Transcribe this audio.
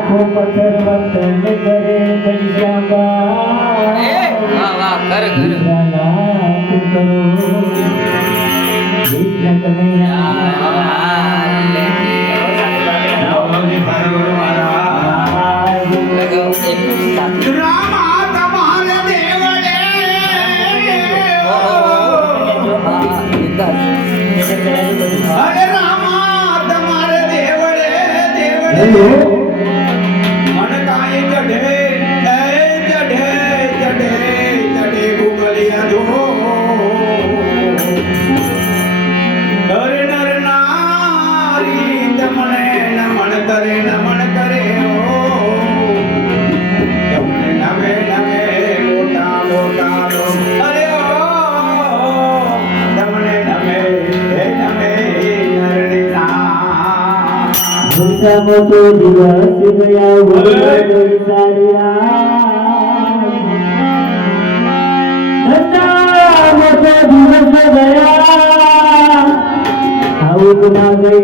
लाखों पत्थर वतन करे घनश्यामा लाख करो कृष्ण कन्हैया अरे रामा तुम्हारे देवड़े मन काय चढ़े चढ़े चढ़े चढ़े गुगलिया दो नर नर नारी तमने नमन करे हो तमने नवे नवे मोटा मोटा लो अरे ओ तमने नवे नवे नरना उनका मोटो दिवस गया सारिया मोटो दिवस गया आऊ गुना गया